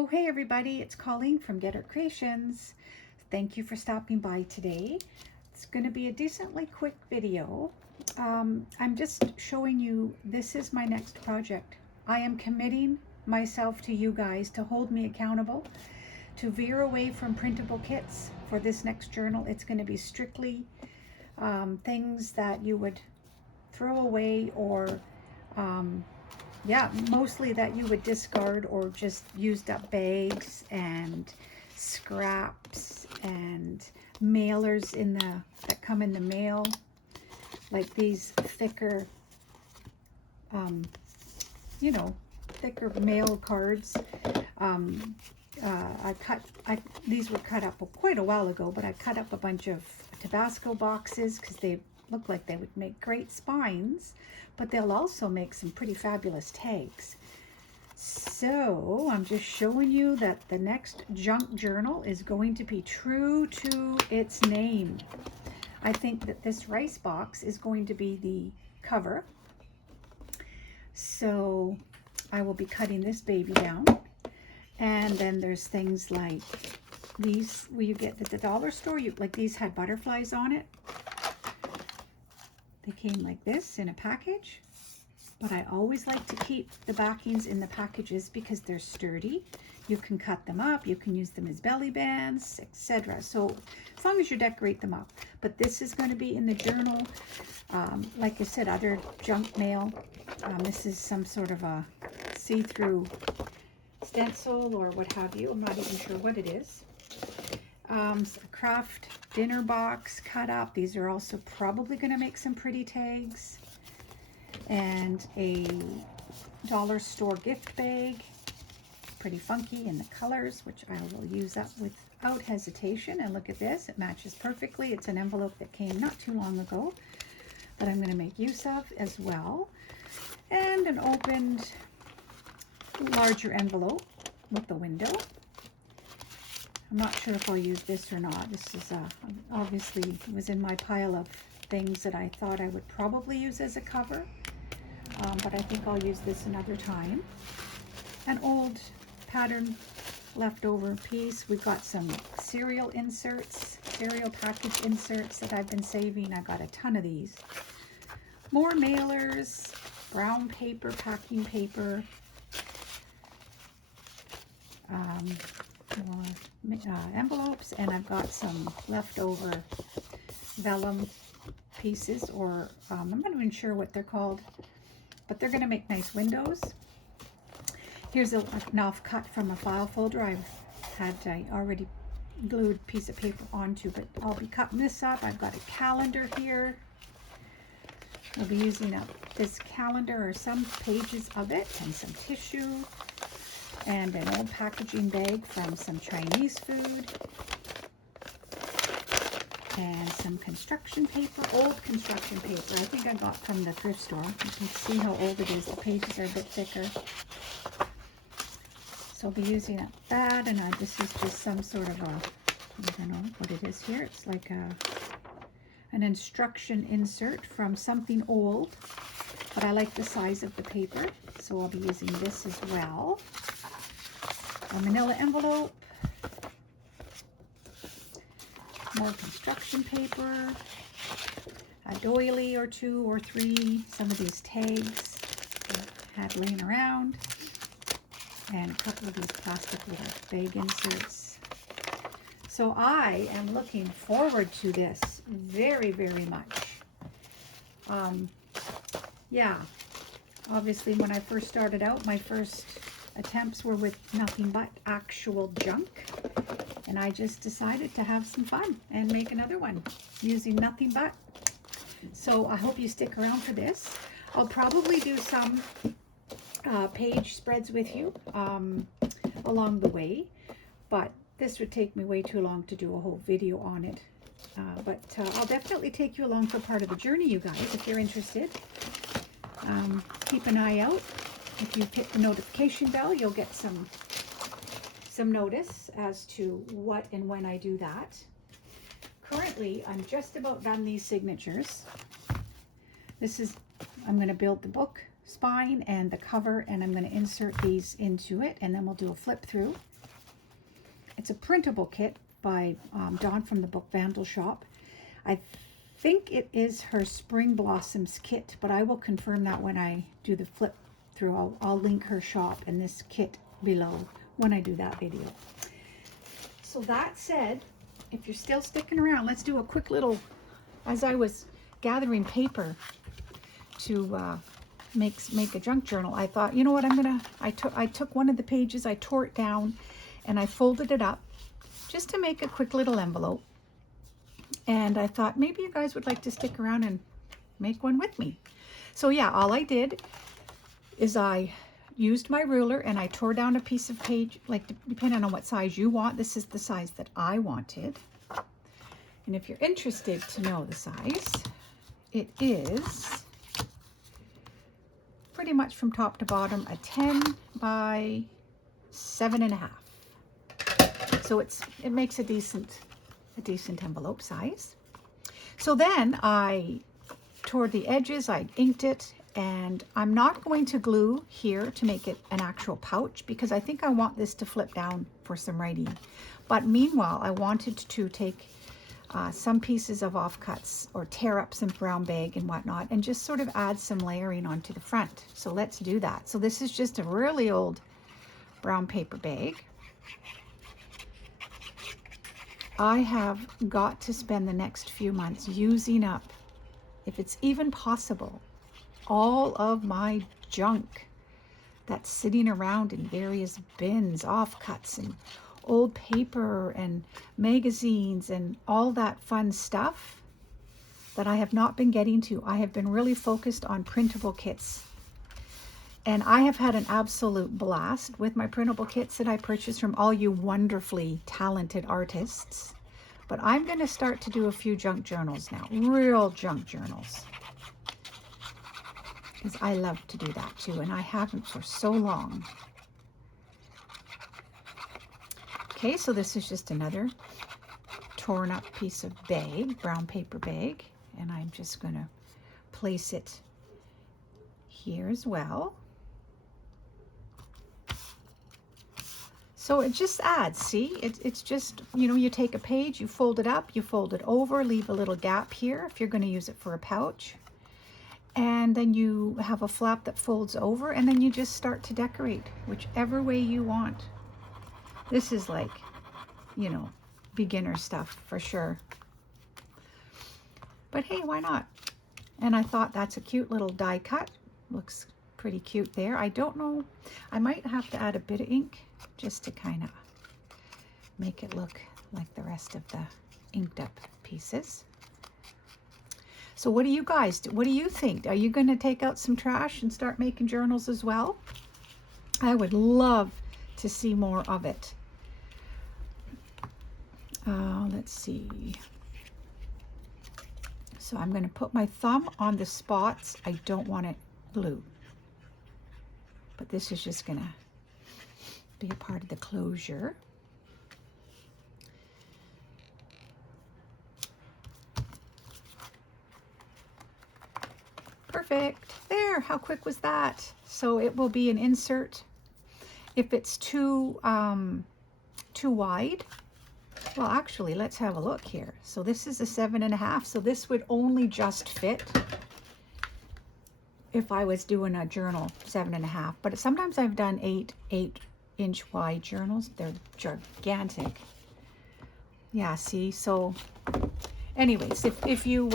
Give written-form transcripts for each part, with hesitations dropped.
Oh, hey everybody, it's Colleen from Get Art Creations. Thank you for stopping by today. It's going to be a decently quick video. I'm just showing you this is my next project. I am committing myself to you guys to hold me accountable, to veer away from printable kits for this next journal. It's going to be strictly things that you would throw away or yeah, mostly that you would discard or just used up bags and scraps and mailers that come in the mail, like these thicker, you know, thicker mail cards. These were cut up quite a while ago, but I cut up a bunch of Tabasco boxes because they look like they would make great spines, but they'll also make some pretty fabulous tags. So I'm just showing you that the next junk journal is going to be true to its name. I think that this rice box is going to be the cover. So I will be cutting this baby down. And then there's things like these where you get at the dollar store. Like these had butterflies on it. They came like this in a package, but I always like to keep the backings in the packages because they're sturdy. You can cut them up, you can use them as belly bands, etc. So as long as you decorate them up. But this is going to be in the journal. Like I said, other junk mail. This is some sort of a see-through stencil or what have you. I'm not even sure what it is. A craft dinner box cut up. These are also probably going to make some pretty tags. And a dollar store gift bag. Pretty funky in the colors, which I will use up without hesitation. And look at this. It matches perfectly. It's an envelope that came not too long ago that I'm going to make use of as well. And an opened larger envelope with the window. I'm not sure if I'll use this or not. This is obviously was in my pile of things that I thought I would probably use as a cover, but I think I'll use this another time. An old pattern leftover piece. We've got some cereal inserts, cereal package inserts that I've been saving. I got a ton of these. More mailers, brown paper, packing paper, envelopes, and I've got some leftover vellum pieces, or I'm not even sure what they're called, but they're going to make nice windows. Here's an offcut from a file folder I already glued a piece of paper onto, but I'll be cutting this up. I've got a calendar here. I'll be using this calendar or some pages of it, and some tissue, and an old packaging bag from some Chinese food, and some construction paper, old construction paper. I think I got from the thrift store. You can see how old it is. The pages are a bit thicker. So I'll be using that, and this is just some sort of I don't know what it is here. It's like an instruction insert from something old, but I like the size of the paper, so I'll be using this as well. A manila envelope, more construction paper, a doily or two or three, some of these tags I had laying around, and a couple of these plastic little bag inserts. So I am looking forward to this very, very much. Yeah, obviously when I first started out, my first attempts were with nothing but actual junk, and I just decided to have some fun and make another one using nothing but. So I hope you stick around for this. I'll probably do some page spreads with you along the way, but this would take me way too long to do a whole video on it. But I'll definitely take you along for part of the journey, you guys, if you're interested. Keep an eye out. If you hit the notification bell, you'll get some notice as to what and when I do that. Currently, I'm just about done these signatures. I'm going to build the book spine and the cover, and I'm going to insert these into it, and then we'll do a flip through. It's a printable kit by Dawn from the Book Vandal Shop. I think it is her Spring Blossoms kit, but I will confirm that when I do the flip through. I'll link her shop and this kit below when I do that video. So that said, if you're still sticking around, let's do a quick little, as I was gathering paper to make a junk journal, I thought, you know what, I took one of the pages, I tore it down, and I folded it up just to make a quick little envelope. And I thought maybe you guys would like to stick around and make one with me. So yeah, all I did is I used my ruler and I tore down a piece of page, like depending on what size you want. This is the size that I wanted. And if you're interested to know the size, it is pretty much from top to bottom a 10 by 7.5. So it makes a decent envelope size. So then I tore the edges, I inked it, and I'm not going to glue here to make it an actual pouch because I think I want this to flip down for some writing. But meanwhile, I wanted to take some pieces of offcuts or tear up some brown bag and whatnot and just sort of add some layering onto the front. So let's do that. So this is just a really old brown paper bag. I have got to spend the next few months using up, if it's even possible, all of my junk that's sitting around in various bins, offcuts and old paper and magazines and all that fun stuff that I have not been getting to. I have been really focused on printable kits. And I have had an absolute blast with my printable kits that I purchased from all you wonderfully talented artists. But I'm going to start to do a few junk journals now, real junk journals. Because I love to do that too, and I haven't for so long. Okay, so this is just another torn up piece of bag, brown paper bag, and I'm just going to place it here as well. So it just adds, see, it's just, you know, you take a page, you fold it up, you fold it over, leave a little gap here if you're going to use it for a pouch. And then you have a flap that folds over, and then you just start to decorate whichever way you want. This is like, you know, beginner stuff for sure. But hey, why not? And I thought that's a cute little die cut. Looks pretty cute there. I don't know, I might have to add a bit of ink just to kind of make it look like the rest of the inked up pieces. So what do you guys do? What do you think? Are you going to take out some trash and start making journals as well? I would love to see more of it. Let's see. So I'm going to put my thumb on the spots. I don't want it glued. But this is just going to be a part of the closure. Perfect. There, how quick was that? So it will be an insert. If it's too wide, well, actually, let's have a look here. So this is a 7.5. So this would only just fit if I was doing a journal 7.5. But sometimes I've done 8-inch wide journals. They're gigantic. Yeah, see. So, anyways, if you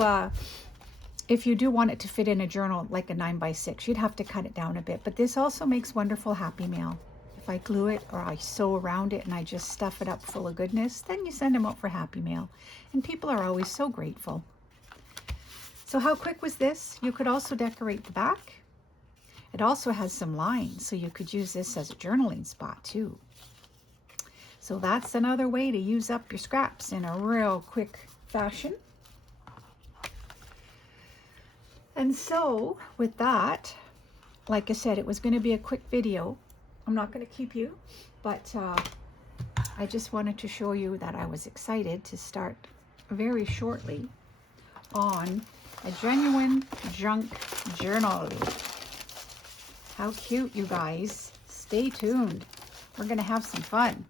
do want it to fit in a journal like a 9x6, you'd have to cut it down a bit. But this also makes wonderful happy mail. If I glue it or I sew around it and I just stuff it up full of goodness, then you send them out for happy mail. And people are always so grateful. So how quick was this? You could also decorate the back. It also has some lines, so you could use this as a journaling spot too. So that's another way to use up your scraps in a real quick fashion. And so with that, like I said, it was going to be a quick video. I'm not going to keep you, but I just wanted to show you that I was excited to start very shortly on a genuine junk journal. How cute, you guys. Stay tuned. We're going to have some fun.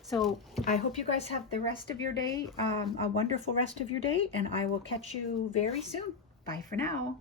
So I hope you guys have the rest of your day, a wonderful rest of your day, and I will catch you very soon. Bye for now.